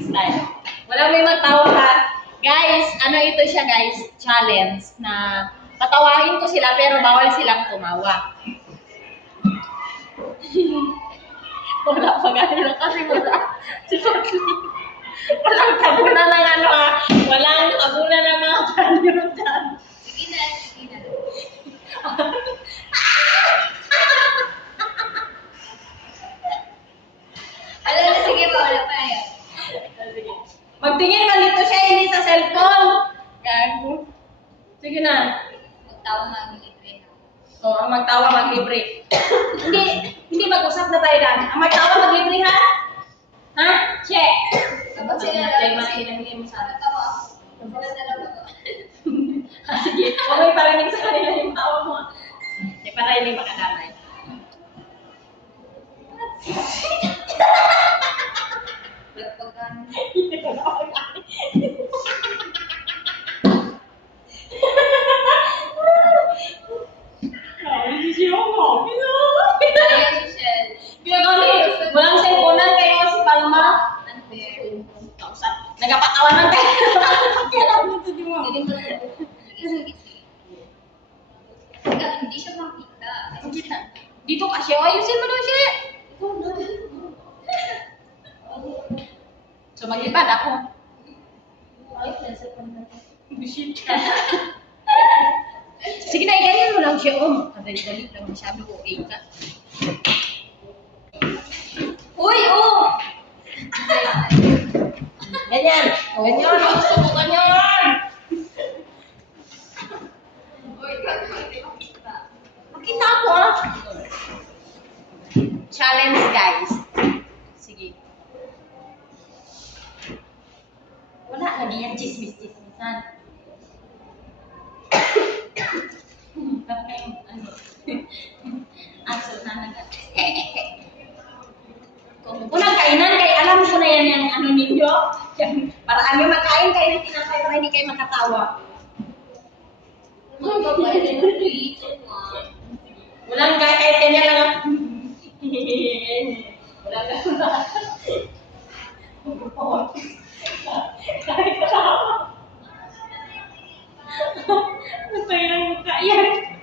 Style. Walang may magtawa ha. Guys, ano ito siya guys? Challenge na patawahin ko sila pero bawal silang tumawa. Wala pa ganun kasi wala. Walang tabunan ng ano ha. Walang tabunan ng mga kanyo dyan. Sige na, sige na. Alam na, sige pa, wala pa yan. Magtingin ka dito siya, hindi sa cellphone. Gago. Sige na. Magtawa mag-libre na. O, ang magtawa maglibre. hindi mag-usap na tayo lang. Ang magtawa maglibre ha? Ha? Che. Kapag sila Tayo lang makinig mo sana. natawa ako. Sila na lang ako. Sige, huwag may parinig sa kanila yung tawa mo. Hindi pa tayo hindi makadamay. Hindi pa ako Ay, siya mo. Ayan si Shell. Kaya kami, walang cellphone kayo si Palma. Unfair. Kausap. Nagpatawanan kayo. Kaya lang dito di mo. Hindi mo lang. Hindi siya makita. Kita. Dito kasi, ayusin mo daw siya. So, mag-ipad ako. Ayos na sa pantay. Bullshit ka. Sige na, ganyan mo lang siya. Oh, kadali-dali lang masyado. Okay ka. Uy, oh! Ganyan. Ganyan. Gusto mo ganyan. Makita ako ah. Challenge guys. Sige. Wala lagi yan chismis-chismisan. Ano? Aso na naga. Unang kainan kay alam ko na yan yung ano ninyo. Para kami makain kayo ng tinapay para hindi kayo makatawa. Mga babae na dito mo. Walang kahit kanya lang. Wala lang. Kahit katawa. Ano ba yung mukha yan?